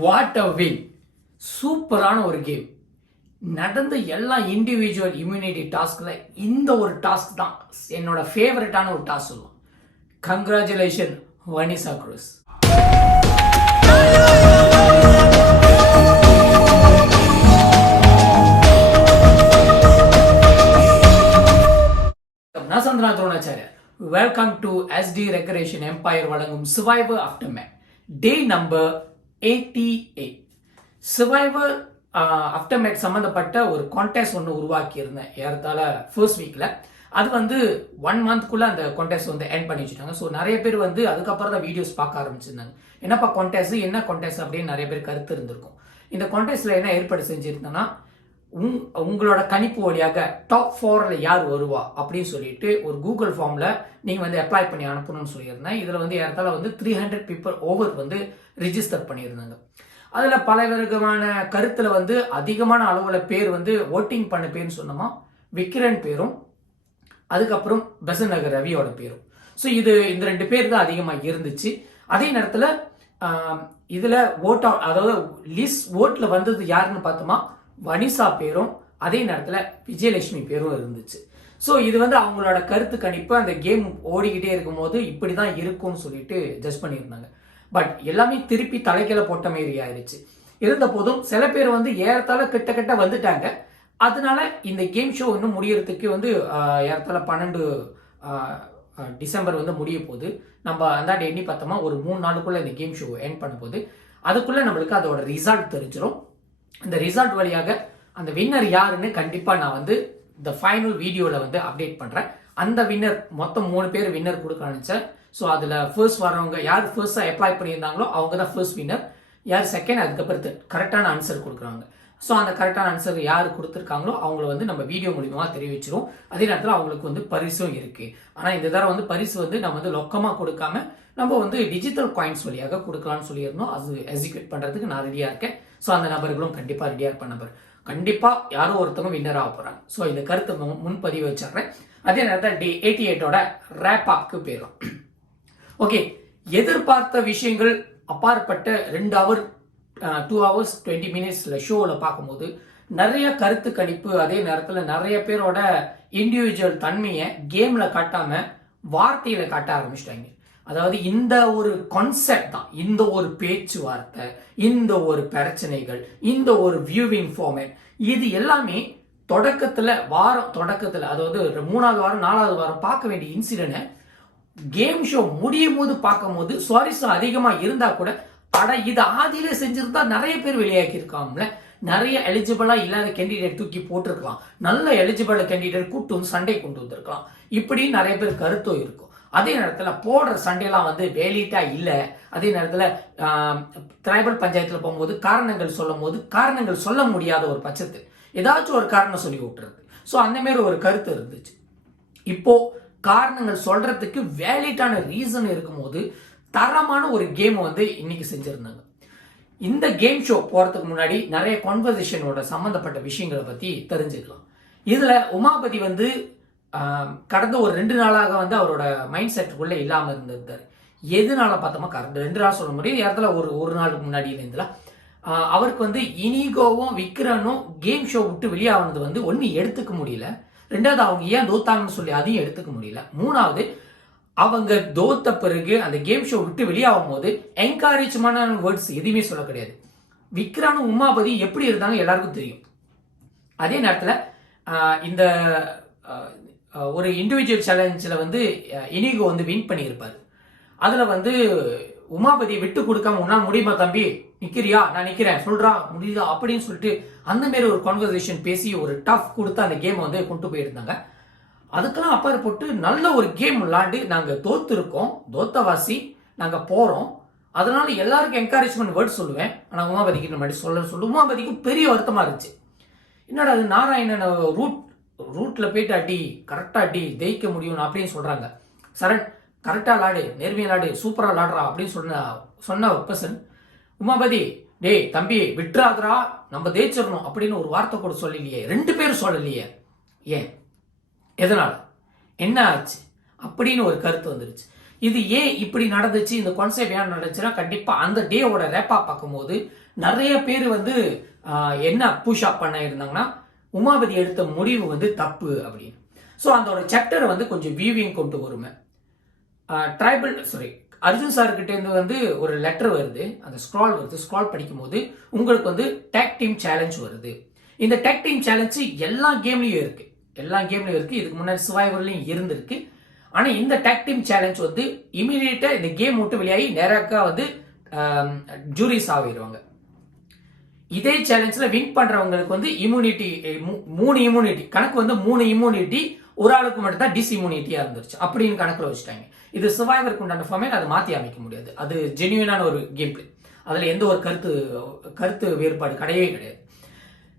What a win. சூப்பரான ஒரு game. நடந்த எல்லா இண்டிவிஜுவல் இம்யூனிட்டி டாஸ்க்ல இந்த ஒரு டாஸ்க் தான் என்னோட ஃபேவரட்டான ஒரு டாஸ்க் சொல்லுவோம். Congratulation Vanessa Cruz. நான் Chandra Dronacharyar. Welcome to SD recreation empire வழங்கும் survivor after man day number 88. Survivor aftermath சம்மந்தப்பட்ட ஒரு கான்டெஸ்ட் ஒன்று உருவாக்கி இருந்தேன் ஏறத்தாழ ஃபர்ஸ்ட் வீக்ல. அது வந்து 1 மந்த்க்குள்ள அந்த கான்டெஸ்ட் வந்து எண்ட் பண்ணி வச்சுட்டாங்க. ஸோ நிறைய பேர் வந்து அதுக்கப்புறம் தான் வீடியோஸ் பார்க்க ஆரம்பிச்சிருந்தாங்க. என்னப்பா கான்டெஸ்ட், என்ன கான்டெஸ்ட் அப்படின்னு நிறைய பேர் கருத்து இருந்திருக்கும். இந்த கான்டெஸ்ட்ல என்ன ஏற்பாடு செஞ்சிருந்தேன்னா, உங்களோட கணிப்பு வழியாக டாப் 4ல யார் வருவா அப்படின்னு சொல்லிட்டு ஒரு கூகுள் ஃபார்ம்ல நீங்க வந்து அப்ளை பண்ணி அனுப்பணும்னு சொல்லியிருந்தேன். இதுல வந்து ஏறத்தாழ வந்து 300 பீப்புள் ஓவர் வந்து ரிஜிஸ்டர் பண்ணியிருந்தாங்க. அதுல பல விதமான கருத்துல வந்து அதிகமான அளவுல பேர் வந்து ஓட்டிங் பண்ண பேர்னு சொன்னோமா விக்கிரன் பேரும் அதுக்கப்புறம் பெசன் நகர் ரவியோட பேரும். ஸோ இந்த 2 பேர் தான் அதிகமாக இருந்துச்சு. அதே நேரத்தில் இதுல ஓட் அதாவது லிஸ்ட் ஓட்ல வந்தது யாருன்னு பார்த்தோமா வனிசா பேரும் அதே நேரத்தில் விஜயலட்சுமி பேரும் இருந்துச்சு. ஸோ இது வந்து அவங்களோட கருத்து கணிப்பு அந்த கேம் ஓடிக்கிட்டே இருக்கும் போது இப்படிதான் இருக்கும்னு சொல்லிட்டு ஜட்ஜ் பண்ணியிருந்தாங்க. பட் எல்லாமே திருப்பி தலைக்கீழ போட்ட மாதிரி ஆயிடுச்சு. இருந்த போதும் சில பேர் வந்து ஏறத்தாழ கிட்ட வந்துட்டாங்க. அதனால இந்த கேம் ஷோ இன்னும் முடியறதுக்கு வந்து ஏறத்தாழ 12 டிசம்பர் வந்து முடிய போகுது. நம்ம அந்தாண்ட எண்ணி பார்த்தோமா ஒரு 3 நாளுக்குள்ள இந்த கேம் ஷோ எண்ட் பண்ண போது அதுக்குள்ள நம்மளுக்கு அதோட ரிசல்ட் தெரிஞ்சிடும். இந்த ரிசல்ட் வழியாக அந்த வின்னர் யாருன்னு கண்டிப்பா நான் வந்து இந்த ஃபைனல் வீடியோல வந்து அப்டேட் பண்றேன். அந்த வின்னர் மொத்தம் 3 பேர் வின்னர் கொடுக்க நினைச்சேன். ஸோ அதுல ஃபர்ஸ்ட் வரவங்க யார் ஃபர்ஸ்டா அப்ளை பண்ணியிருந்தாங்களோ அவங்க தான் ஃபர்ஸ்ட் வின்னர். யார் செகண்ட், அதுக்கப்புறம் கரெக்டான ஆன்சர் கொடுக்குறாங்க. ஸோ அந்த கரெக்டான ஆன்சர் யார் கொடுத்துருக்காங்களோ அவங்கள வந்து நம்ம வீடியோ மூலியமா தெரிவிச்சிரும். அதே நேரத்தில் அவங்களுக்கு வந்து பரிசும் இருக்கு. ஆனால் இந்த தடவை வந்து பரிசு வந்து நம்ம வந்து ரொக்கமாக கொடுக்காம நம்ம வந்து டிஜிட்டல் காயின்ஸ் வழியாக கொடுக்கலாம்னு சொல்லியிருந்தோம். அது எக்ஸிக்யூட் பண்றதுக்கு நான் ரெடியா இருக்கேன். ஸோ அந்த நபர்களும் கண்டிப்பா ரெடியா இருப்ப நபர் கண்டிப்பா யாரோ ஒருத்தவங்க வின்னர் ஆக போறாங்க. ஸோ இந்த கருத்தை முன்பதிவு வச்சிடுறேன். அதே நேரத்தில் டே 88ஓட ரேப்பாக்கு பேரும். ஓகே, எதிர்பார்த்த விஷயங்கள் அப்பாற்பட்ட 2 ஹவர் 2 ஹவர்ஸ் 20 மினிட்ஸ்ல ஷோவில் பார்க்கும்போது நிறைய கருத்து கணிப்பு, அதே நேரத்தில் நிறைய பேரோட இண்டிவிஜுவல் தன்மையை கேம்ல காட்டாம வார்த்தையில காட்ட ஆரம்பிச்சிட்டாங்க. அதாவது இந்த ஒரு கான்செப்ட் தான், இந்த ஒரு பேச்சுவார்த்தை, இந்த ஒரு பிரச்சனைகள், இந்த ஒரு வியூவிங் ஃபார்மேட், இது எல்லாமே வாரம் தொடக்கத்துல அதாவது 3வது வாரம் 4வது வாரம் பார்க்க வேண்டிய இன்சிடென்ட் கேம் ஷோ முடியும் போது பார்க்கும் போது சுவாரஸ்யம் அதிகமா இருந்தா கூட இது ஆதியிலே செஞ்சிருந்தா நிறைய பேர் வெளியாக்கி இருக்காங்கல்ல. நிறைய எலிஜிபிளா இல்லாத கேண்டிடேட் தூக்கி போட்டிருக்கலாம், நல்ல எலிஜிபிள் கேண்டிடேட் கூட்டு வந்து சண்டை கொண்டு வந்திருக்கலாம். இப்படி நிறைய பேர் கருத்தும் இருக்கும். அதே நேரத்தில் போடுற சண்டையெல்லாம் வந்து வேலிட்டா இல்லை. அதே நேரத்தில் டிரைபல் பஞ்சாயத்தில் போகும்போது காரணங்கள் சொல்லும் போது காரணங்கள் சொல்ல முடியாத ஒரு பட்சத்து ஏதாச்சும் ஒரு காரணம் சொல்லி விட்டுறது. ஸோ அந்த மாதிரி ஒரு கருத்து இருந்துச்சு. இப்போ காரணங்கள் சொல்றதுக்கு வேலிட்டான ரீசன் இருக்கும்போது தரமான ஒரு கேம் வந்து இன்னைக்கு செஞ்சிருந்தாங்க. இந்த கேம் ஷோ போறதுக்கு முன்னாடி நிறைய கான்வர்சேஷனோட சம்பந்தப்பட்ட விஷயங்களை பத்தி தெரிஞ்சுக்கலாம். இதுல உமாபதி வந்து கடந்த ஒரு 2 நாளாக வந்து அவரோட மைண்ட் செட்டுக்குள்ள இல்லாம இருந்திருந்தாரு. எதுனால பார்த்தோமா கடந்த 2 நாள் சொல்ல முடியும், இடத்துல ஒரு நாளுக்கு முன்னாடி இருந்துல அவருக்கு வந்து இனிகோவும் விக்ரனும் கேம் ஷோ விட்டு வெளியானது வந்து ஒன்னு எடுத்துக்க முடியல. 2வது அவங்க ஏன் தோத்தாங்கன்னு சொல்லி அதையும் எடுத்துக்க முடியல. 3வது அவங்க தோத்த பிறகு அந்த கேம் ஷோ விட்டு வெளியாகும் போது என்கரேஜ்மான வேர்ட்ஸ் எதுவுமே சொல்ல கிடையாது. விக்ரனும் உமாபதி எப்படி இருந்தாங்க எல்லாருக்கும் தெரியும். அதே நேரத்தில் இந்த ஒரு இண்டிவிஜுவல் சேலஞ்சில் வந்து இனிகோ வந்து வின் பண்ணியிருப்பாரு. அதுல வந்து உமாபதியை விட்டு கொடுக்காம உன்னால் முடியுமா தம்பி, நிக்கிறியா, நான் நிக்கிறேன் சொல்றா முடியுதா அப்படின்னு சொல்லிட்டு அந்த மாதிரி ஒரு கான்வர்சேஷன் பேசி ஒரு டஃப் கொடுத்து அந்த கேம் வந்து கொண்டு போயிருந்தாங்க. அதுக்கெல்லாம் அப்பாறு போட்டு நல்ல ஒரு கேம் விளாண்டு நாங்க தோத்துருக்கோம், தோத்தவாசி நாங்க போறோம், அதனால எல்லாருக்கும் என்கரேஜ்மெண்ட் வேர்ட் சொல்லுவேன். ஆனா உமாபதிக்கு முன்னாடி சொல்ல உமாபதிக்கு பெரிய வருத்தமா இருந்துச்சு. என்னடா அது நாராயணன் ரூட்ல போயிட்டு அடி கரெக்டா அடி ஜெயிக்க முடியும் அப்படின்னு சொல்றாங்க. சரண் கரெக்டா விளாடு, நேர்மையா விளாடு, சூப்பரா விளாடுறா அப்படின்னு சொன்ன பர்சன் உமாபதி டேய் தம்பி விட்டுறாதரா நம்ம ஜெயிச்சிடணும் அப்படின்னு ஒரு வார்த்தை கூட சொல்லலையே. 2 பேரும் சொல்லலையே. ஏன், எதனால, என்ன ஆச்சு அப்படின்னு ஒரு கருத்து வந்துருச்சு. இது ஏன் இப்படி நடந்துச்சு, இந்த கான்செப்ட் ஏன் நடந்துச்சுன்னா கண்டிப்பா அந்த டேவோட ரேப்பா பார்க்கும்போது நிறைய பேர் வந்து என்ன புஷ் அப் பண்ண இருந்தாங்கன்னா உமாபதி எடுத்த முடிவு வந்து தப்பு அப்படின்னு. ஸோ அந்த சாப்டரை வந்து கொஞ்சம் வீவிங் கொண்டு வருமே. அர்ஜுன் சார் கிட்ட இருந்து வந்து ஒரு லெட்டர் வருது, அந்த ஸ்க்ரால் வருது. ஸ்க்ரால் படிக்கும் போது உங்களுக்கு வந்து டேக் டீம் சேலஞ்ச் வருது. இந்த டேக் டீம் சேலஞ்ச் எல்லா கேம்லயும் இருக்கு, இதுக்கு முன்னாடி சர்வைவர்லயும் இருந்திருக்கு. ஆனா இந்த டேக் டீம் சேலஞ்ச் வந்து இமீடியட்டா இந்த கேம் விட்டு வெளியாகி நேராக வந்து ஜூரிஸ் ஆகிடுவாங்க. இதே சேலஞ்சில் வின் பண்றவங்களுக்கு வந்து இம்யூனிட்டி 3 இம்யூனிட்டி கணக்கு வந்து 3 இம்யூனிட்டி ஒரு ஆளுக்கு மட்டும் தான் டிஸ்இம்யூனிட்டியா இருந்துருச்சு அப்படின்னு கணக்கில் வச்சுட்டாங்க. இது சர்வைவருக்கு உண்டான ஃபார்மேட், அதை மாற்றி அமைக்க முடியாது. அது ஜென்யூனான ஒரு கேம் பிளே, அதில் எந்த ஒரு கருத்து வேறுபாடு கிடையவே கிடையாது.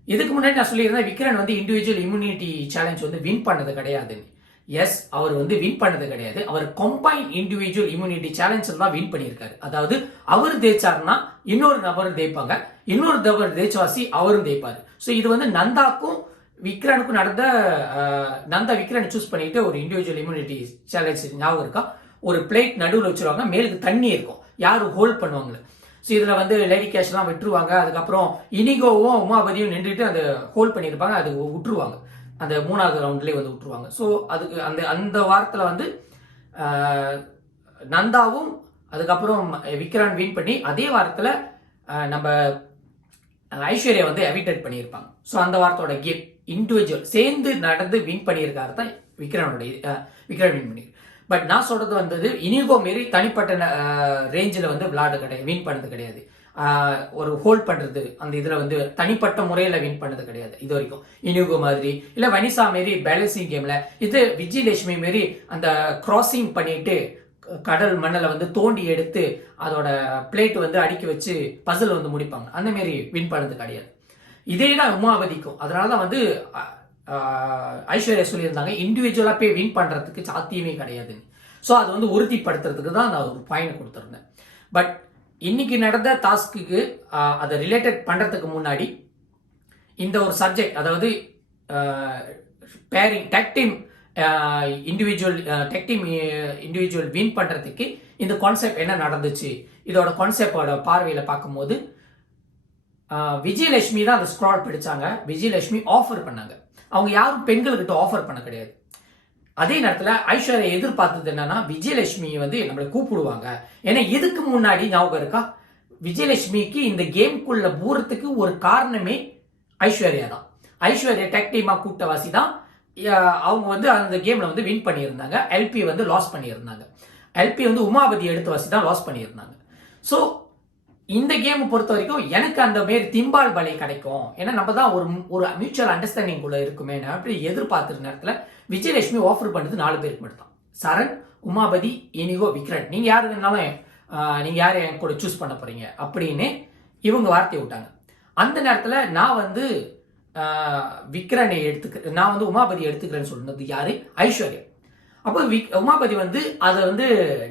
இதுக்கு முன்னாடி நான் சொல்லியிருந்தேன் விக்ரன் வந்து இண்டிவிஜுவல் இம்யூனிட்டி சேலஞ்ச் வந்து வின் பண்ணது கிடையாதுன்னு. எஸ், அவர் வந்து வின் பண்ணது கிடையாது. அவர் கம்பைன் இண்டிவிஜுவல் இம்யூனிட்டி சேலஞ்சில் தான் வின் பண்ணியிருக்காரு. அதாவது அவர் தேய்ச்சாருன்னா இன்னொரு நபர் தேய்ப்பாங்க, இன்னொரு நபர் தேய்ச்சவாசி அவரும் தேய்ப்பாரு. ஸோ இது வந்து நந்தாக்கும் விக்ரனுக்கும் நடந்த நந்தா விக்ரன் சூஸ் பண்ணிட்டு ஒரு இண்டிவிஜுவல் இம்யூனிட்டி சேலஞ்ச் ஞாபகம் இருக்கா, ஒரு பிளேட் நடுவில் வச்சிருவாங்க, மேலுக்கு தண்ணி இருக்கும், யாரும் ஹோல்ட் பண்ணுவாங்க. ஸோ இதில் வந்து லேடி கேஷ்லாம் விட்டுருவாங்க. அதுக்கப்புறம் இனிகோவும் உமாபதியும் நின்றுட்டு அதை ஹோல்ட் பண்ணியிருப்பாங்க, அது விட்டுருவாங்க, அந்த 3வது ரவுண்ட்லேயே வந்து விட்டுருவாங்க. ஸோ அதுக்கு அந்த வாரத்தில் வந்து நந்தாவும் அதுக்கப்புறம் விக்ரான் வின் பண்ணி அதே வாரத்தில் நம்ம ஐஸ்வர்யா வந்து எவிடேட் பண்ணியிருப்பாங்க. ஸோ அந்த வாரத்தோட கேம் இண்டிவிஜுவல் சேர்ந்து நடந்து வின் பண்ணியிருக்காரு தான் விக்ரான் வின் பண்ணி. பட் நான் சொல்றது வந்தது இனிகோ மாரி தனிப்பட்ட ரேஞ்சில் வந்து விளையாட கிடையாது, வின் பண்ணது கிடையாது. ஒரு ஹோல்ட் பண்றது அந்த இதுல வந்து தனிப்பட்ட முறையில வின் பண்ணது கிடையாது இது வரைக்கும். இனிகோ மாதிரி இல்ல வனிசா மாரி பேலன்சிங் கேம்ல, இது விஜயலட்சுமி மாரி அந்த கிராசிங் பண்ணிட்டு கடல் மண்ணில் வந்து தோண்டி எடுத்து அதோட பிளேட் வந்து அடுக்கி வச்சு பசில் வந்து முடிப்பாங்க, அந்த மாரி வின் பண்ணது கிடையாது. இதே தான் உமாவதிக்கும். அதனாலதான் வந்து ஐஸ்வர்யா சொல்லியிருந்தாங்க இண்டிவிஜுவலா போய் வின் பண்றதுக்கு சாத்தியமே கிடையாதுன்னு. ஸோ அது வந்து உறுதிப்படுத்துறதுக்கு தான் நான் ஒரு பாயிண்ட் கொடுத்துருந்தேன். பட் இன்னைக்கு நடந்த டாஸ்க்கு அதை ரிலேட்டட் பண்றதுக்கு முன்னாடி இந்த ஒரு சப்ஜெக்ட், அதாவது pairing tag team individual win பண்றதுக்கு இந்த கான்செப்ட் என்ன நடந்துச்சு, இதோட கான்செப்டோட பார்வையில பார்க்கும்போது விஜயலட்சுமி தான் அந்த ஸ்க்ரால் பிடிச்சாங்க. விஜயலட்சுமி ஆஃபர் பண்ணாங்க, அவங்க யாரும் பெண்கள்கிட்ட ஆஃபர் பண்ண கிடையாது. அதே நேரத்தில் ஐஸ்வர்யா எதிர்பார்த்தது என்னன்னா விஜயலட்சுமி வந்து நம்மளை கூப்பிடுவாங்க. ஏன்னா இதுக்கு முன்னாடி ஞாபகம் இருக்கா, விஜயலட்சுமிக்கு இந்த கேம்குள்ள போறதுக்கு ஒரு காரணமே ஐஸ்வர்யா தான். ஐஸ்வர்யா டேக் டீமா கூட்டவாசி தான். அவங்க வந்து அந்த கேம்ல வந்து வின் பண்ணியிருந்தாங்க, எல்பி வந்து லாஸ் பண்ணியிருந்தாங்க. எல்பி வந்து உமாபதி எடுத்த வாசி தான் லாஸ் பண்ணியிருந்தாங்க. ஸோ இந்த கேம் பொறுத்த வரைக்கும் எனக்கு அந்த மாரி திம்பால் பலை கிடைக்கும், ஏன்னா நம்ம தான் ஒரு மியூச்சுவல் அண்டர்ஸ்டாண்டிங் குள்ள இருக்குமே அப்படி எதிர்பார்த்துற நேரத்தில் விஜயலட்சுமி ஆஃபர் பண்ணது 4 பேருக்கு மட்டும் தான். சரண், உமாபதி, இனிகோ, விக்ரன். நீங்க யாரு வேணாலும் நீங்க யாரை என் கூட சூஸ் பண்ண போறீங்க அப்படின்னு இவங்க வார்த்தையை விட்டாங்க. அந்த நேரத்தில் நான் வந்து விக்ரனை எடுத்துக்கிறேன், நான் வந்து உமாபதி எடுத்துக்கிறேன்னு சொன்னது யாரு, ஐஸ்வர்யா. அப்போ உமாபதி வந்து அதை வந்து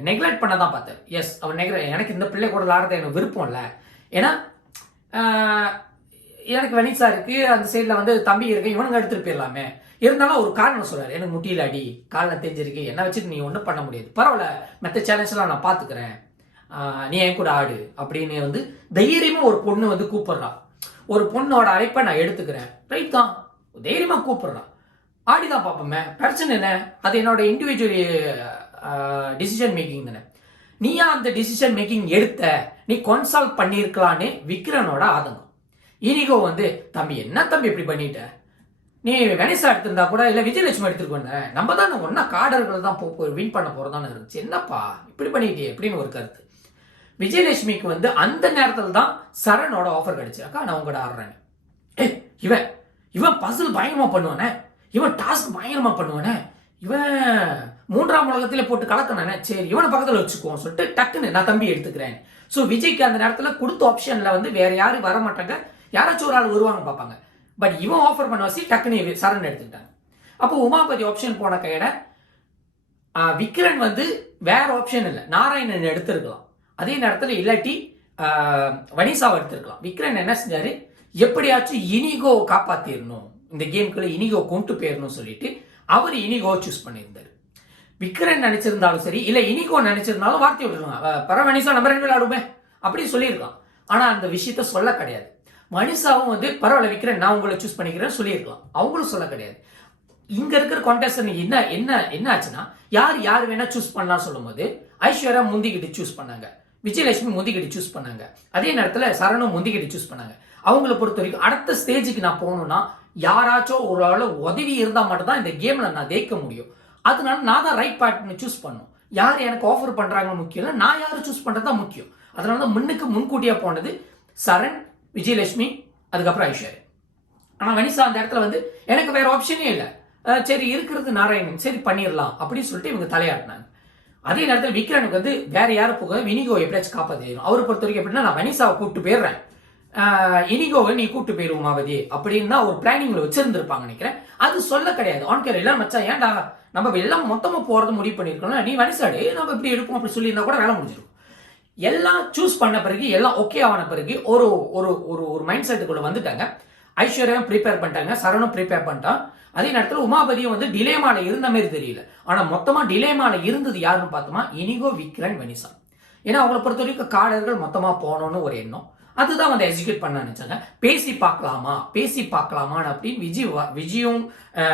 நெக்லெக்ட் பண்ண தான் பார்த்தார். எஸ், அவர் எனக்கு இந்த பிள்ளை கூட விளாடுறது எனக்கு விருப்பம் இல்லை, ஏன்னா எனக்கு வனிசா இருக்கு, அந்த சைடில் வந்து தம்பி இருக்கு, இவனுங்க எடுத்துட்டு போயிடலாமே. இருந்தாலும் ஒரு காரணம் சொல்றாரு, எனக்கு முட்டியில் அடி, காலில் தெரிஞ்சிருக்கு, என்ன வச்சுட்டு நீ ஒன்றும் பண்ண முடியாது, பரவாயில்ல மற்ற சேலஞ்செல்லாம் நான் பார்த்துக்கிறேன், நீ என் கூட ஆடு அப்படின்னு வந்து தைரியமா ஒரு பொண்ணு வந்து கூப்பிடுறான். ஒரு பொண்ணோட அழைப்பை நான் எடுத்துக்கிறேன், ரைட் தான், தைரியமா கூப்பிடுறான், ஆடிதான் பார்ப்போமே, பிரச்சனை என்ன, அது என்னோட இண்டிவிஜுவல் டிசிஷன் மேக்கிங் தானே, நீயா அந்த டிசிஷன் மேக்கிங் எடுத்த, நீ கன்சல்ட் பண்ணியிருக்கலான்னு விக்ரனோட ஆதங்கம். இனிகோ வந்து தம்பி என்ன தம்பி இப்படி பண்ணிட்ட, நீ வெனிசா எடுத்திருந்தா கூட இல்லை விஜயலட்சுமி எடுத்துருக்கோங்க, நம்ம தான் ஒன்னா காடர்கள் தான் வின் பண்ண போறதான்னு இருந்துச்சு, என்னப்பா இப்படி பண்ணிட்டே அப்படின்னு ஒரு கருத்து. விஜயலட்சுமிக்கு வந்து அந்த நேரத்தில் தான் சரணோட ஆஃபர் கிடைச்சிருக்கா, நான் உங்கள்கிட்ட ஆடுறேன், இவன் பசில் பயங்கரமா பண்ணுவானே, இவன் டாஸ்க் பயங்கரமா பண்ணுவானே, இவன் 3ஆம் உலகத்திலே போட்டு கலக்கணே, சரி இவனை பக்கத்தில் வச்சுக்குவோம் சொல்லிட்டு டக்குன்னு நான் தம்பி எடுத்துக்கிறேன். ஸோ விஜய்க்கு அந்த நேரத்தில் கொடுத்த ஆப்ஷன்ல வந்து வேற யாரும் வர மாட்டாங்க, யாராச்சும் ஒரு ஆள் வருவாங்க பார்ப்பாங்க. பட் இவன் ஆஃபர் பண்ண வச்சு டக்குன்னு சரண் எடுத்துக்கிட்டாங்க. அப்போ உமாபதி ஆப்ஷன் போன கையில விக்ரன் வந்து வேற ஆப்ஷன் இல்லை, நாராயணன் எடுத்திருக்கலாம். அதே நேரத்தில் இல்லாட்டி வனிசாவை எடுத்திருக்கலாம். விக்ரன் என்ன செஞ்சாரு, எப்படியாச்சும் இனிகோ காப்பாத்திரணும், இந்த கேமுக்குள்ள இனிகோ கொண்டு போயிடணும் சொல்லிட்டு அவர் இனிகோ சூஸ் பண்ணியிருந்தார். விக்ரன் நினைச்சிருந்தாலும் சரி இல்ல இனிகோ நினைச்சிருந்தாலும் வார்த்தை விட்டுருவாங்க, பரவ வனிசா நம்ம 2 விளையாடுமே அப்படின்னு சொல்லியிருக்கலாம். ஆனா அந்த விஷயத்த சொல்ல கிடையாது. வனிசாவும் வந்து பரவாயில்ல விக்ரன் நான் உங்களை சூஸ் பண்ணிக்கிறேன்னு சொல்லியிருக்கலாம், அவங்களும் சொல்ல கிடையாது. இங்க இருக்கிற கான்டெஸ்ட் என்ன ஆச்சுன்னா யார் வேணா சூஸ் பண்ணலாம் சொல்லும் போது ஐஸ்வர்யா முந்திக்கிட்டு சூஸ் பண்ணாங்க, விஜயலட்சுமி முந்திக்கிட்டு சூஸ் பண்ணாங்க, அதே நேரத்துல சரணும் முந்திக்கிட்டு சூஸ் பண்ணாங்க. அவங்கள பொறுத்த வரைக்கும் அடுத்த ஸ்டேஜுக்கு நான் போகணும்னா யாராச்சும் ஒரு ஆளு உதவி இருந்தா மட்டும் தான் இந்த கேம்ல நான் ஜெயிக்க முடியும். அதனால நான் தான் ரைட் பார்ட்னர் சூஸ் பண்ணும். யார் எனக்கு ஆஃபர் பண்றாங்க முக்கியம் இல்லை, நான் யாரும் சூஸ் பண்றது தான் முக்கியம். அதனால தான் முன்கூட்டியா போனது சரண், விஜயலட்சுமி, அதுக்கப்புறம் ஐஸ்வர்யா. ஆனா வனிசா அந்த இடத்துல வந்து எனக்கு வேற ஆப்ஷனே இல்லை, சரி இருக்கிறது நாராயணன், சரி பண்ணிடலாம் அப்படின்னு சொல்லிட்டு இவங்க தலையாட்டினாங்க. அதே நேரத்தில் விக்ரனுக்கு வந்து வேற யாரும் போக இனிகோ எப்படியாச்சும் காப்பாற்றிடும். அவரை பொறுத்த வரைக்கும் எப்படின்னா நான் வனிசாவை கூப்பிட்டு போயிடுறேன், இனிகோவை நீ கூப்பிட்டு போயிரு உமாவதி அப்படின்னு தான் ஒரு பிளானிங்ல வச்சிருந்திருப்பாங்க நினைக்கிறேன். அது சொல்ல கிடையாது. ஆன் கேர் எல்லாம் மச்சா ஏன்டா நம்ம எல்லாம் மொத்தமா போறது முடிவு பண்ணிருக்கோம், நீ வனிசாடு நம்ம இப்படி எடுப்போம் அப்படி சொல்லி இருந்தா கூட வேலை முடிஞ்சிடும். எல்லாம் சூஸ் பண்ண பிறகு எல்லாம் ஓகே ஆன பிறகு ஒரு ஒரு ஒரு ஒரு மைண்ட் செட்டுக்குள்ள வந்துட்டாங்க. ஐஸ்வர்யாவும் ப்ரிப்பேர் பண்ணிட்டாங்க, சரணும் ப்ரிப்பேர் பண்ணிட்டான். அதே நேரத்தில் உமாபதியும் வந்து டிலேமால இருந்த மாதிரி தெரியல. ஆனா மொத்தமா டிலேமால இருந்தது யாருன்னு பார்த்தோமா இனிகோ, விக்ரன், வனிசா. ஏன்னா அவங்களை பொறுத்த வரைக்கும் காடர்கள் மொத்தமா போகணும்னு ஒரு எண்ணம், அதுதான் வந்து எக்ஸிக்யூட் பண்ண நினைச்சாங்க. பேசி பார்க்கலாமான்னு அப்படின்னு விஜயும்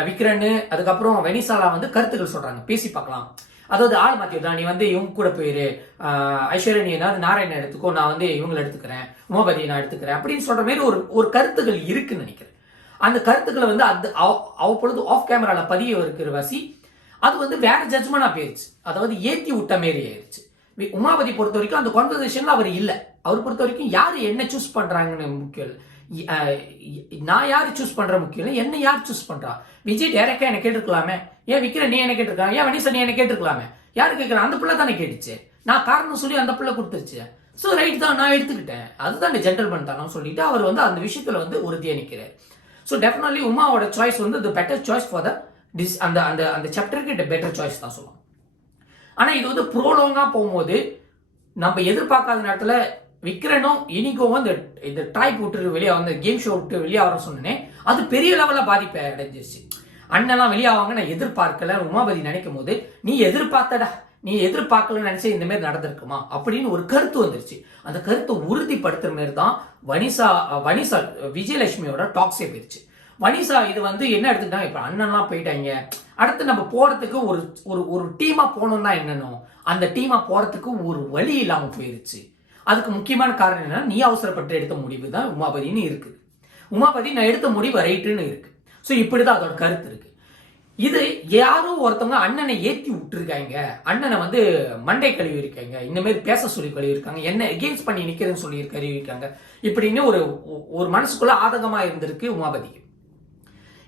விக்ரன் அதுக்கப்புறம் வெனிசாலா வந்து கருத்துக்கள் சொல்றாங்க. பேசி பார்க்கலாம், அதாவது ஆள் மாத்திடுறா, நீ வந்து இவங்க கூட போயிரு, ஐஸ்வர்யா நீ ஏதாவது நாராயணன் எடுத்துக்கோ, நான் வந்து இவங்களை எடுத்துக்கிறேன், உமாபதி நான் எடுத்துக்கிறேன் அப்படின்னு சொல்ற மாதிரி ஒரு கருத்துக்கள் இருக்குன்னு நினைக்கிறேன். அந்த கருத்துக்களை வந்து அது அவ்வப்பொழுது ஆஃப் கேமரால பதிய இருக்கிற வசி அது வந்து வேற ஜட்ஜ்மெண்டா போயிருச்சு, அதாவது ஏத்தி விட்ட மாரி ஆயிருச்சு. உமாபதி பொறுத்த வரைக்கும் அந்த கான்வர்சேஷன்ல அவர் இல்லை. அவர் பொறுத்த வரைக்கும் யாரு என்ன சூஸ் பண்றாங்கன்னு முக்கியம் இல்லை, நான் யாரு சூஸ் பண்ற முக்கியம் இல்லை, என்ன யார் சூஸ் பண்றா. விஜய் டைரக்டா என்ன கேட்டிருக்கலாமே, ஏன் விக்ரன் நீ என்ன கேட்டிருக்காங்க, ஏன் வனிசா நீ என்ன கேட்டிருக்கலாமே, யாரு கேட்கலாம், அந்த பிள்ளை தானே கேட்டுச்சு, நான் காரணம் சொல்லி அந்த பிள்ளை கொடுத்துருச்சு, ஸோ ரைட் தான் நான் எடுத்துக்கிட்டேன், அதுதான் ஜென்டல்மேன் தானு சொல்லிட்டு அவர் வந்து அந்த விஷயத்துல வந்து உறுதியா நிற்கிறார். ஸோ டெஃபினெட்லி உமாவோட சாய்ஸ் வந்து தி பெட்டர் சாய்ஸ் ஃபார் த அந்த அந்த அந்த சாப்டருக்கு பெட்டர் சாய்ஸ் தான் சொல்லலாம். ஆனா இது வந்து ப்ரோலோங்கா போகும்போது நம்ம எதிர்பார்க்காத நேரத்துல விக்ரனும் இனிகோவும் இந்த ட்ராய் விட்டு வெளியே வந்து கேம் ஷோ விட்டு வெளியே வர சொன்னேன், அது பெரிய லெவலில் பாதிப்பை அடைஞ்சிருச்சு. அண்ணெல்லாம் வெளியாவாங்க நான் எதிர்பார்க்கல உமாபதி நினைக்கும் போது நீ எதிர்பார்க்கலன்னு நினைச்ச இந்த மாதிரி நடந்திருக்குமா அப்படின்னு ஒரு கருத்து வந்துருச்சு. அந்த கருத்தை உறுதிப்படுத்துற மாதிரி தான் வனிசா விஜயலட்சுமியோட டாக்ஸே போயிருச்சு. வனிசா இது வந்து என்ன எடுத்துக்கிட்டாங்க, இப்ப அண்ணன்லாம் போயிட்டாங்க, அடுத்து நம்ம போறதுக்கு ஒரு டீமா போனோம்னா என்னன்னு அந்த டீமா போறதுக்கு ஒரு வழி இல்லாம போயிருச்சு. அதுக்கு முக்கியமான காரணம் என்னன்னா நீ அவசரப்பட்டு எடுத்த முடிவு தான் உமாபதினு இருக்கு. உமாபதி நான் எடுத்த முடிவு ரைட்டுன்னு இருக்கு. ஸோ இப்படிதான் அதோட கருத்து இருக்கு. இது யாரோ ஒருத்தவங்க அண்ணனை ஏத்தி விட்டுருக்காங்க, அண்ணனை வந்து மண்டை கழுவி இருக்காங்க, இந்த மாதிரி பேச சொல்லி கழுவி இருக்காங்க, என்ன எகெயின்ஸ்ட் பண்ணி நிக்கிறேன்னு சொல்லி கழுவி இருக்காங்க இப்படின்னு ஒரு மனசுக்குள்ள ஆதகமா இருந்திருக்கு உமாபதி.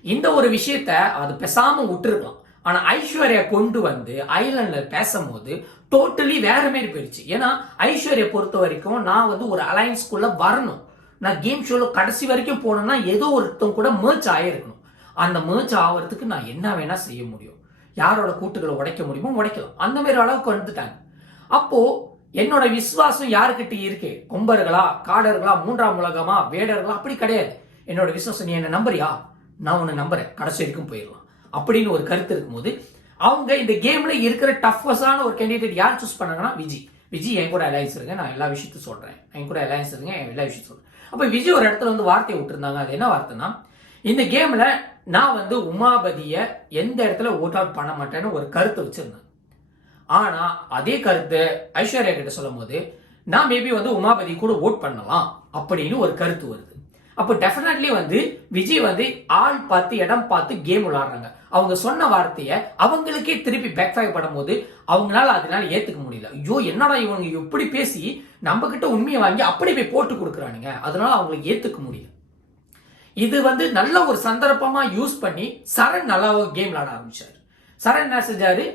இந்த ஒரு விஷயத்த அது பேசாம விட்டுருக்கலாம். ஆனா ஐஸ்வர்யா கொண்டு வந்து ஐலண்ட்ல பேசும்போது டோட்டலி வேற மாதிரி போயிடுச்சு. ஏன்னா ஐஸ்வர்யா பொறுத்த வரைக்கும் நான் வந்து ஒரு அலையன்ஸ்குள்ள வரணும், நான் கேம் ஷோல கடைசி வரைக்கும் போனேன்னா ஏதோ ஒருத்தவங்க கூட மேட்ச் ஆயிருக்கணும். அந்த மேட்ச் ஆகிறதுக்கு நான் என்ன வேணா செய்ய முடியும், யாரோட கூட்டுகளை உடைக்க முடியுமோ உடைக்கலாம், அந்த மாதிரி அளவுக்கு வந்துட்டாங்க. அப்போ என்னோட விசுவாசம் யாருக்கிட்ட இருக்கு, கொம்பர்களா, காடர்களா, மூன்றாம் உலகமா, வேடர்களா, அப்படி கிடையாது. என்னோட விசுவாசம் நீ என்ன நம்புறியா, நான் உன்னை நம்புறேன், கடைசி வரைக்கும் போயிடலாம் அப்படின்னு ஒரு கருத்து இருக்கும்போது அவங்க இந்த கேம்ல இருக்கிற டஃபஸ்டான ஒரு கேண்டிடேட் யார் சூஸ் பண்ணாங்கன்னா விஜய் என் கூட அலையன்ஸ் இருங்க, நான் எல்லா விஷயத்தையும் சொல்றேன், என் கூட அலையன்ஸ் இருங்க, எல்லா விஷயத்தையும் சொல்றேன். அப்ப விஜய் ஒரு இடத்துல வந்து வார்த்தையை விட்டுருந்தாங்க. அது என்ன வார்த்தைன்னா, இந்த கேம்ல நான் வந்து உமாபதிய எந்த இடத்துல ஓட் அவுட் பண்ண மாட்டேன்னு ஒரு கருத்து வச்சிருந்தேன். ஆனா அதே கருத்து ஐஸ்வர்யா கிட்ட சொல்லும் போது நான் மேபி வந்து உமாபதி கூட ஓட் பண்ணலாம் அப்படின்னு ஒரு கருத்து வருது. அப்போ டெஃபினெட்லி வந்து விஜய் வந்து ஆள் பார்த்து இடம் பார்த்து கேம் விளையாடுறாங்க. அவங்க சொன்ன வார்த்தையை அவங்களுக்கே திருப்பி பேக் ஃபயர் பண்ணும்போது அவங்களால அதனால ஏத்துக்க முடியல. ஐயோ என்னடா இவங்க எப்படி பேசி நம்ம கிட்ட உண்மையை வாங்கி அப்படி போய் போட்டு கொடுக்குறானுங்க, அதனால அவங்களுக்கு ஏத்துக்க முடியல. இது வந்து நல்ல ஒரு சந்தர்ப்பமா யூஸ் பண்ணி சரண் நல்லா கேம் விளையாட ஆரம்பிச்சாரு. சரண் என்ன செஞ்சாரு,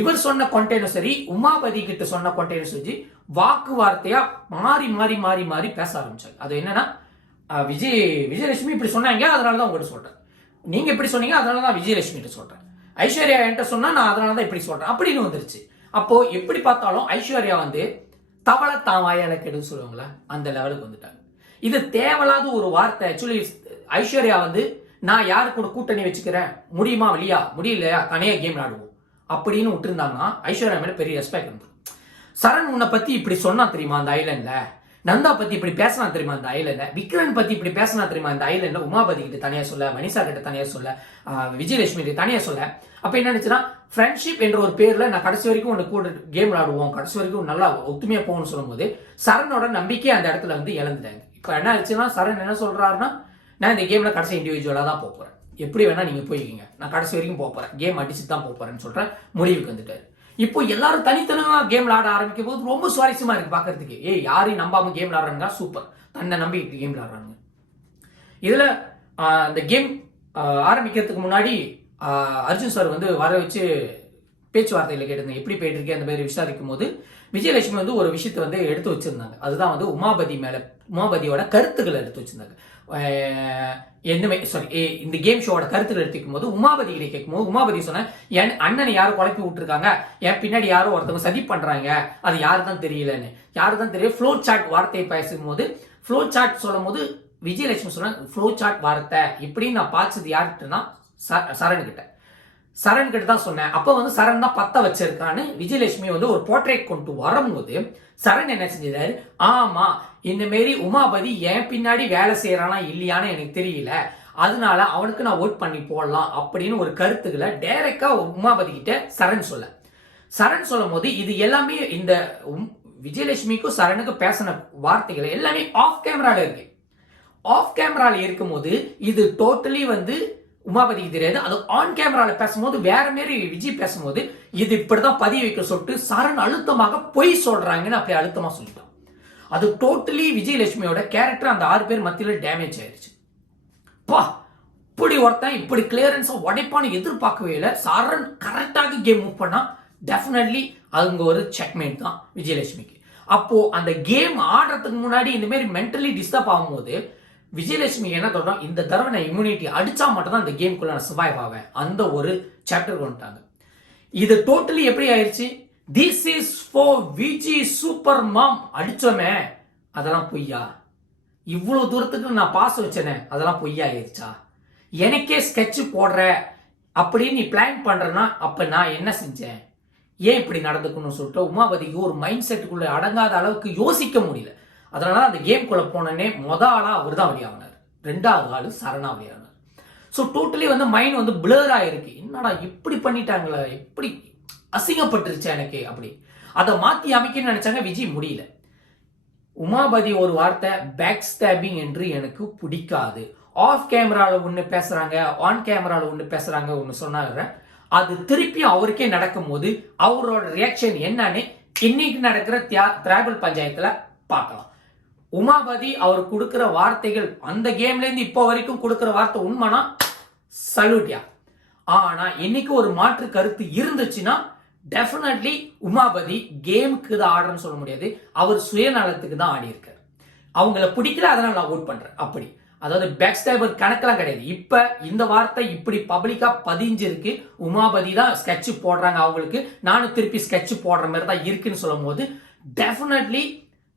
இவர் சொன்ன கொண்டேனும் சரி உமாபதி கிட்ட சொன்ன கொண்டேனும் சரி வாக்கு வார்த்தையா மாறி மாறி மாறி மாறி பேச ஆரம்பிச்சாரு. அது என்னன்னா விஜயலட்சுமி இப்படி சொன்னாங்க அதனாலதான் உங்ககிட்ட சொல்றேன், நீங்க இப்படி சொன்னீங்க அதனாலதான் விஜயலட்சுமி கிட்ட சொல்றேன், ஐஸ்வர்யா என்கிட்ட சொன்னா நான் அதனாலதான் இப்படி சொல்றேன் அப்படின்னு வந்துருச்சு. அப்போ எப்படி பார்த்தாலும் ஐஸ்வர்யா வந்து தவளை தான் வாயால கெடுன்னு சொல்லுவாங்களா அந்த லெவலுக்கு வந்துட்டாங்க. இது தேவையில்லாத ஒரு வார்த்தை. ஆக்சுவலி ஐஸ்வர்யா வந்து நான் யாரு கூட கூட்டணி வச்சுக்கிறேன், முடியுமா இல்லையா, முடியலையா தனியா கேம் விளையாடுவோம் அப்படின்னு விட்டுருந்தாங்கன்னா ஐஸ்வர்யா மேல பெரிய ரெஸ்பெக்ட் இருந்தது. சரண் உன்னை பத்தி இப்படி சொன்னா தெரியுமா அந்த ஐலண்ட்ல, நந்தா பத்தி இப்படி பேசினா தெரியுமா அந்த ஐலண்ட்ல, விக்ரன் பத்தி இப்படி பேசினா தெரியுமா இந்த ஐலண்ட்ல, உமாபதி கிட்ட தனியா சொல்ல, மனிஷா கிட்ட தனியா சொல்ல, விஜயலட்சுமி கிட்ட தனியா சொல்ல. அப்ப என்ன நினைச்சுன்னா ஃப்ரெண்ட்ஷிப் என்ற ஒரு பேர்ல நான் கடைசி வரைக்கும் உனக்கு கூட கேம் விளாடுவோம், கடைசி வரைக்கும் நல்லா ஒத்துமையா போகணும்னு சொல்லும் போது சரணோட நம்பிக்கை அந்த இடத்துல வந்து இழந்துட்டாங்க. இப்ப என்ன ஆச்சுன்னா சரண் என்ன சொல்றாருன்னா, நான் இந்த கேம்ல கடைசி இண்டிவிஜுவலா தான் போறேன், எப்படி வேணா நீங்க போய்க்கிங்க, நான் கடைசி வரைக்கும் போறேன், கேம் அடிச்சுட்டு தான் போறேன்னு சொல்றேன், முடிவுக்கு வந்துட்டாரு. இப்போ எல்லாரும் தனித்தனியா கேம் விளாட ஆரம்பிக்கும் போது ரொம்ப சுவாரஸ்யமா இருக்கு பாக்குறதுக்கு. யாரையும் நம்பாம கேம் விளாடுறாங்க, சூப்பர், தன்னை நம்பி கேம் விளாடுறாங்க. இதுல இந்த கேம் ஆரம்பிக்கிறதுக்கு முன்னாடி அர்ஜுன் சார் வந்து வர வச்சு பேச்சுவார்த்தையில கேட்டிருந்தேன் எப்படி போயிட்டு இருக்கேன் அந்த மாதிரி விசாரிக்கும் போது விஜயலட்சுமி வந்து ஒரு விஷயத்தை வந்து எடுத்து வச்சிருந்தாங்க. அதுதான் வந்து உமாபதியோட கருத்துக்களை எடுத்து வச்சிருந்தாங்க. இந்த கேம் ஷோட கருத்துக்கள் எடுத்துக்கும் போது உமாபதி கிட்ட கேட்கும்போது உமாபதி சொன்ன, என் அண்ணனை யாரும் குழப்பி விட்டுருக்காங்க, என் பின்னாடி யாரும் ஒருத்தவங்க சதி பண்றாங்க, அது யாரு தான் தெரியலன்னு. யாரு தான் தெரியல ஃப்ளோ சாட் வார்த்தையை பேசும்போது ஃப்ளோ சாட் சொல்லும் போது விஜயலட்சுமி சொன்ன ஃப்ளோ சாட் வார்த்தை இப்படின்னு நான் பார்த்தது யாருக்கிட்டனா சரண் கிட்ட தான் சொன்னேன். அப்ப வந்து சரண் தான் பத்த வச்சிருக்கான்னு விஜயலட்சுமி வந்து ஒரு போர்ட்ரேட் கொண்டு வரும்போது சரண் என்ன செஞ்சாரு, ஆமா இந்த மாரி உமாபதி என் பின்னாடி வேலை செய்யறானா இல்லையான்னு எனக்கு தெரியல, அதனால அவனுக்கு நான் ஓட் பண்ணி போடலாம் அப்படின்னு ஒரு கருத்துக்களை டைரக்டா உமாபதி கிட்ட சரண் சொல்லும் போது இது எல்லாமே இந்த விஜயலட்சுமிக்கும் சரணுக்கும் பேசின வார்த்தைகள் எல்லாமே ஆஃப் கேமரால இருக்கு. ஆஃப் கேமரால இருக்கும்போது இது டோட்டலி வந்து உமாபதிக்கு தெரியாது. அது ஆன் கேமரால பேசும்போது வேற மாரி விஜய் பேசும்போது இது இப்படிதான் பதிவு வைக்க சொல்லிட்டு சரண் அழுத்தமாக பொய் சொல்றாங்கன்னு அப்படி அழுத்தமா சொல்லிட்டான். அது டோட்டலி விஜயலட்சுமியோட கேரக்டர் அந்த 6 பேர் மத்தியில டேமேஜ் ஆயிருச்சு. பா இப்படி ஒருத்தன் இப்படி கிளியரன்ஸா உடைப்பான்னு எதிர்பார்க்கவே இல்லை. சரண் கரெக்டாக கேம் மூவ் பண்ணா டெஃபினெட்லி அங்க ஒரு செக்மேட் தான் விஜயலட்சுமிக்கு. அப்போ அந்த கேம் ஆடுறதுக்கு முன்னாடி இந்த மாதிரி மென்டலி டிஸ்டர்ப் ஆகும்போது விஜயலட்சுமி என்ன சொல்றோம், இந்த தடவை நான் இம்யூனிட்டி அடிச்சா மட்டும் தான் இந்த கேம்குள்ள நான் சர்வைவ் ஆவேன், அந்த ஒரு சாப்டர் கொண்டுட்டாங்க. இது டோட்டலி எப்படி ஆயிடுச்சு, this is for Viji super mom அடிச்சோமே அதெல்லாம் பொய்யா, இவ்வளவு தூரத்துக்கு நான் பாஸ் வச்சேனே அதெல்லாம் பொய்யா ஆயிடுச்சா, எனக்கே ஸ்கெட்ச் போடுற அப்படின்னு நீ பிளான் பண்றேன்னா அப்ப நான் என்ன செஞ்சேன், ஏன் இப்படி நடந்துக்கணும்னு சொல்லிட்டு உமாபதிக்கு ஒரு மைண்ட் செட்டுக்குள்ள அடங்காத அளவுக்கு யோசிக்க முடியல. அதனால அந்த கேம்குள்ள போனே ஆளா அவர் தான் வெளியாகினார், 2வது ஆளு சரணா வெளியானார். ஸோ டோட்டலி வந்து மைண்ட் வந்து பிளர் ஆயிருக்கு, என்னடா இப்படி பண்ணிட்டாங்களா, எப்படி அசிங்கப்பட்டுருச்சு எனக்கு அப்படி. அதை மாத்தி அமைக்கணும்னு நினைச்சாங்க, விஜய் முடியல. உமாபதி ஒரு வார்த்தை பேக் ஸ்டாபிங் என்று எனக்கு பிடிக்காது, ஆஃப் கேமரால ஒண்ணு பேசுறாங்க, ஆன் கேமரால ஒண்ணு பேசுறாங்க ஒண்ணு சொன்னாங்க. அது திருப்பி அவருக்கே நடக்கும் போது அவரோட ரியாக்ஷன் என்னன்னு இன்னைக்கு நடக்கிற திராபிள் பஞ்சாயத்துல பார்க்கலாம். உமாபதி அவர் கொடுக்கிற வார்த்தைகள் அந்த கேம்ல இருந்து இப்போ வரைக்கும் கொடுக்கிற வார்த்தை உண்மைனா சல்யூட்யா. ஆனா இன்னைக்கு ஒரு மாற்று கருத்து இருந்துச்சுன்னா டெஃபினெட்லி உமாபதி கேமுக்கு தான் ஆடுறன்னு சொல்ல முடியாது, அவர் சுயநலத்துக்கு தான் ஆடி இருக்காரு. அவங்கள பிடிக்கல அதனால நான் ஓட் பண்றேன் அப்படி. அதாவது பேக் ஸ்டாபர் கணக்கெல்லாம் கிடையாது. இப்ப இந்த வார்த்தை இப்படி பப்ளிக்கா பதிஞ்சிருக்கு, உமாபதி தான் ஸ்கெட்ச் போடுறாங்க அவங்களுக்கு, நானும் திருப்பி ஸ்கெட்ச் போடுற மாதிரி தான் இருக்குன்னு சொல்லும் போது டெஃபினெட்லி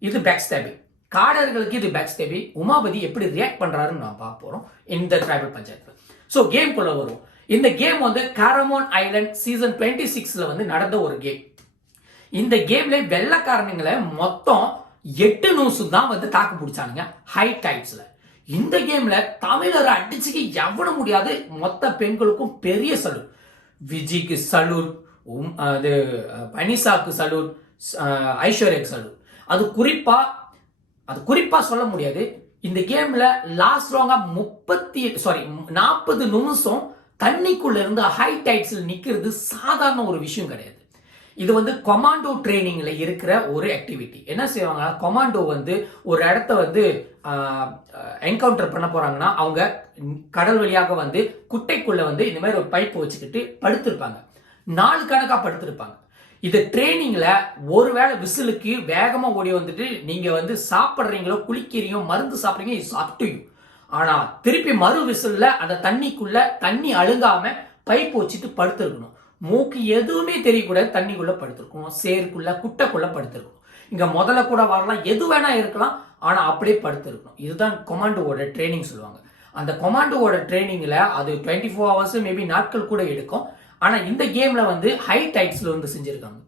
இது பேக் ஸ்டாபிங். காடர்களுக்கு இது பேக் ஸ்டேபி. உமாபதி எப்படி ரியாக்ட் பண்றாருன்னு நான் பார்க்க போறோம் இந்த டிரைபல் பஞ்சாயத்துல. ஸோ கேம் குள்ள வரும். இந்த கேம் வந்து காரமோன் ஐலண்ட் சீசன் 26ல வந்து நடந்த ஒரு கேம். இந்த கேம்ல வெள்ளக்காரனுங்களை மொத்தம் 8 நியூஸ் தான் வந்து தாக்கு பிடிச்சானுங்க ஹை டைட்ஸ்ல. இந்த கேம்ல தமிழரை அடிச்சுக்கு எவ்வளவு முடியாது, மொத்த பெண்களுக்கும் பெரிய சலூட். விஜய்க்கு சலூட், அது பனிசாக்கு சலூட், ஐஸ்வர்யாக்கு சலூட். அது குறிப்பா சொல்ல முடியாது. இந்த கேம்ல லாஸ்ட் ராங்கா 40 நிமிஷம் தண்ணிக்குள்ள இருந்து ஹை டைட்ஸ்ல நிக்கிறது சாதாரண ஒரு விஷயம் கிடையாது. இது வந்து கொமாண்டோ ட்ரைனிங்ல இருக்கிற ஒரு ஆக்டிவிட்டி. என்ன செய்வாங்க, கொமாண்டோ வந்து ஒரு இடத்த வந்து என்கவுண்டர் பண்ண போறாங்கன்னா அவங்க கடல் வழியாக வந்து குட்டைக்குள்ள வந்து இந்த மாதிரி ஒரு பைப் வச்சுக்கிட்டு படுத்திருப்பாங்க, 4 கணக்கா படுத்திருப்பாங்க. இது ட்ரைனிங்ல ஒருவேளை விசிலுக்கு வேகமா ஓடி வந்துட்டு நீங்க வந்து சாப்பிடுறீங்களோ குளிக்கிறீங்களோ மருந்து சாப்பிடுறீங்க, இட்ஸ் அப் டு யூ. ஆனா திருப்பி மறு விசில்ல அந்த தண்ணிக்குள்ள தண்ணி அழுங்காம பைப் வச்சுட்டு படுத்திருக்கணும். மூக்கு எதுவுமே தெரியக்கூடாது, தண்ணிக்குள்ள படுத்திருக்கணும், சேருக்குள்ள குட்டைக்குள்ள படுத்திருக்கணும். இங்க முதல்ல கூட வரலாம், எது வேணா இருக்கலாம், ஆனா அப்படியே படுத்திருக்கணும். இதுதான் கொமாண்டோவோட ட்ரைனிங் சொல்லுவாங்க. அந்த கொமாண்டோவோட ட்ரைனிங்ல அது 24 ஹவர்ஸ் மேபி நாட்கள் கூட எடுக்கும். ஆனா இந்த கேம்ல வந்து ஹை டைட்ஸ்ல வந்து செஞ்சிருக்காங்க.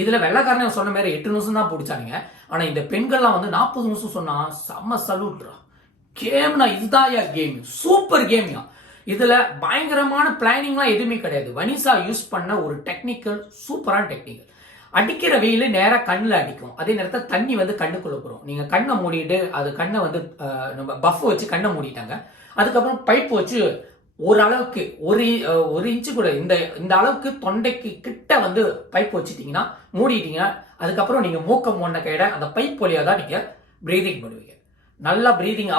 இதுல வெள்ளக்காரனே சொன்ன மாதிரி 8 நிமிஷம் தான் பிடிச்சானுங்க. ஆனா இந்த பெண்கள்லாம் வந்து 40 நிமிஷம் சொன்னா செம்ம சல்யூட்ரா. கேம்னா இதுதாயா கேம், சூப்பர் கேம்யா. இதுல பயங்கரமான பிளானிங்லாம் எதுவுமே கிடையாது. வனிசா யூஸ் பண்ண ஒரு டெக்னிக்கல், சூப்பரான டெக்னிக்கல். அடிக்கிற வெயில் நேரா கண்ணில் அடிக்கும். அதே நேரத்தில் தண்ணி வந்து கண்ணுக்குள்ள போகிறோம். நீங்க கண்ணை மூடிட்டு அது கண்ணை வந்து நம்ம பஃப் வச்சு கண்ணை மூடிட்டாங்க. அதுக்கப்புறம் பைப் வச்சு ஓரளவுக்கு ஒரு இன்ச்சு கூட இந்த அளவுக்கு தொண்டைக்கு கிட்ட வந்து பைப் வச்சுட்டீங்கன்னா மூடிட்டீங்கன்னா, அதுக்கப்புறம் நீங்க மூக்கம் மூடின கையிட அந்த பைப் வழியா தான் நீங்க பிரீதிங் பண்ணுவீங்க. நல்லா பிரீதிங்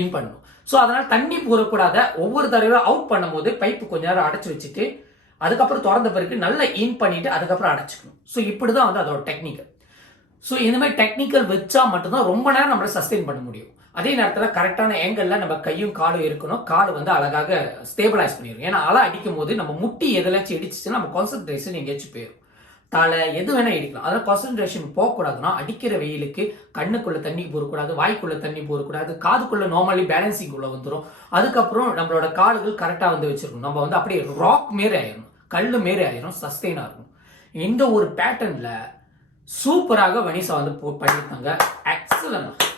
இன் பண்ணணும். ஸோ அதனால தண்ணி போறக்கூடாத. ஒவ்வொரு தடவையும் அவுட் பண்ணும்போது பைப்பு கொஞ்ச நேரம் அடைச்சு வச்சுட்டு அதுக்கப்புறம் திறந்த பிறகு நல்லா இன் பண்ணிட்டு அதுக்கப்புறம் அடைச்சிக்கணும். ஸோ இப்படிதான் வந்து அதோட டெக்னிக்கல். ஸோ இந்த மாதிரி டெக்னிக்கல் வச்சா மட்டும்தான் ரொம்ப நேரம் நம்மளால சஸ்டெயின் பண்ண முடியும். அதே நேரத்தில் கரெக்டான ஏங்கல்ல நம்ம கையும் காலும் இருக்கணும். கால் வந்து அழகாக ஸ்டேபிளைஸ் பண்ணிடும். ஏன்னா அலை அடிக்கும் போது நம்ம முட்டி எதிலாச்சும் இடிச்சுன்னா நம்ம கான்சன்ட்ரேஷன் எங்கேயாச்சும் போயிடும். தலை எது வேணா இடிக்கலாம். அதனால கான்சன்ட்ரேஷன் போகக்கூடாதுன்னா அடிக்கிற வெயிலுக்கு கண்ணுக்குள்ள தண்ணி போகக்கூடாது, வாய்க்குள்ள தண்ணி போகக்கூடாது, காதுக்குள்ள நார்மலி பேலன்சிங் உள்ள வந்துடும். அதுக்கப்புறம் நம்மளோட கால்கள் கரெக்டா வந்து வச்சிருக்கணும். நம்ம வந்து அப்படியே ராக் மாரி ஆயிரும், கல்லு மாரி ஆயிரும், சஸ்டெயினா இருக்கும். இந்த ஒரு பேட்டர்ன்ல சூப்பராக வனிசா வந்து பண்ணியிருந்தாங்க. எக்ஸலன்ட்.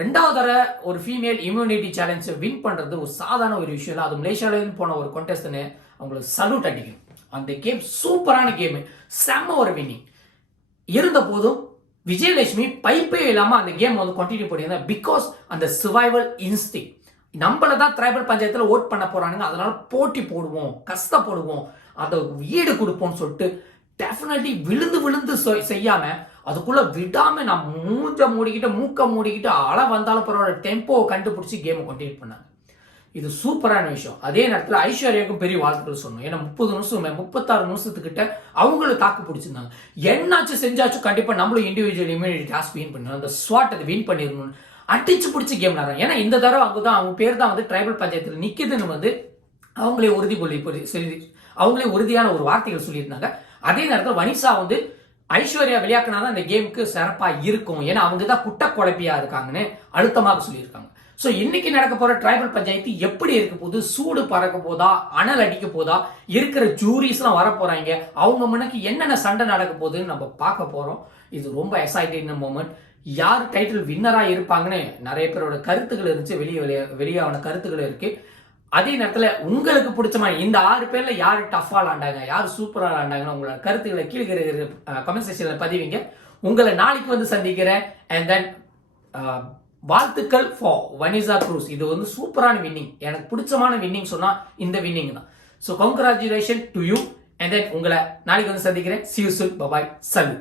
ரெண்டாவது தடவை ஒரு ஃபீமேல் இம்யூனிட்டி சேலஞ்சை வின் பண்றது ஒரு சாதாரண ஒரு விஷயம் இல்லை. அது மலேசியாவிலேருந்து போன ஒரு கான்டெஸ்ட்னு அவங்களுக்கு சல்யூட் அடிக்கும். அந்த கேம் சூப்பரான கேம், செம்ம ஒரு வின்னிங். இருந்த போதும் விஜயலட்சுமி பைப்பே இல்லாம அந்த கேம் வந்து கண்டினியூ பண்ணியிருந்தாங்க. பிகாஸ் அந்த சர்வைவல் இன்ஸ்டிங், நம்மள தான் ட்ரைபல் பஞ்சாயத்துல ஓட் பண்ண போறானுங்க, அதனால போட்டி போடுவோம், கஷ்டப்படுவோம், அதை ஈடு கொடுப்போம்னு சொல்லிட்டு டெஃபினெட்லி விழுந்து விழுந்து செய்யாம அதுக்குள்ள விடாம நான் மூஞ்ச மூடிக்கிட்டு மூக்க மூடிக்கிட்டு அலை வந்தாலும் பரவாயில்ல டெம்போவை கண்டுபிடிச்சி கேமை கண்டினியூ பண்ணாங்க. இது சூப்பரான விஷயம். அதே நேரத்தில் ஐஸ்வர்யாவுக்கும் பெரிய வாழ்த்துக்கள் சொன்னோம். ஏன்னா 30 நிமிஷம் 36 நிமிஷத்துக்கிட்ட அவங்களும் தாக்கு பிடிச்சிருந்தாங்க. என்னாச்சும் செஞ்சாச்சும் கண்டிப்பா நம்மளும் இண்டிவிஜுவல் இம்யூனிட்டி டாஸ்க் வின் பண்ணணும், அந்த ஸ்வாட் அதை வின் பண்ணிடணும், அடிச்சு பிடிச்சி கேம் விளாடுறாங்க. ஏன்னா இந்த தடவை அங்குதான் அவங்க பேர் தான் வந்து ட்ரைபல் பஞ்சாயத்தில் நிக்குதுன்னு வந்து அவங்களே அவங்களே உறுதியான ஒரு வார்த்தைகள் சொல்லியிருந்தாங்க. அதே நேரத்தில் வனிசா வந்து ஐஸ்வர்யா விளையாக்குனாதான் இந்த கேமுக்கு சிறப்பா இருக்கும். ஏன்னா அவங்க தான் குட்ட குழப்பியா இருக்காங்கன்னு அழுத்தமாக சொல்லியிருக்காங்க. ஸோ இன்னைக்கு நடக்க போற ட்ரைபல் பஞ்சாயத்து எப்படி இருக்க போது, சூடு பறக்க போதா, அனல் அடிக்க போதா, இருக்கிற ஜூரிஸ்லாம் வர போறாங்க, அவங்க முன்னுக்கு என்னென்ன சண்டை நடக்க போகுதுன்னு நம்ம பார்க்க போறோம். இது ரொம்ப எக்ஸைட்டிங் மூமெண்ட். யார் டைட்டில் வின்னரா இருப்பாங்கன்னு நிறைய பேரோட கருத்துக்கள் இருந்துச்சு, வெளியான கருத்துக்கள் இருக்கு. அதே நேரத்தில் உங்களுக்கு பிடிச்ச மாதிரி இந்த 6 பேர்ல யாரு டஃபா விளாண்டாங்க, யாரு சூப்பரா விளாண்டாங்கன்னு உங்களோட கருத்துக்களை கீழே கமெண்ட் செக்ஷன்ல பதிவிங்க. உங்களை நாளைக்கு வந்து சந்திக்கிறேன். அண்ட் தென் வாழ்த்துக்கள் ஃபார் வனிசா க்ரூஸ். இது வந்து சூப்பரான வின்னிங், எனக்கு பிடிச்சமான வின்னிங் சொன்னா இந்த வின்னிங் தான். So congratulation to you. And then உங்களை நாளைக்கு வந்து சந்திக்கிறேன். See you soon. Bye bye. Salut.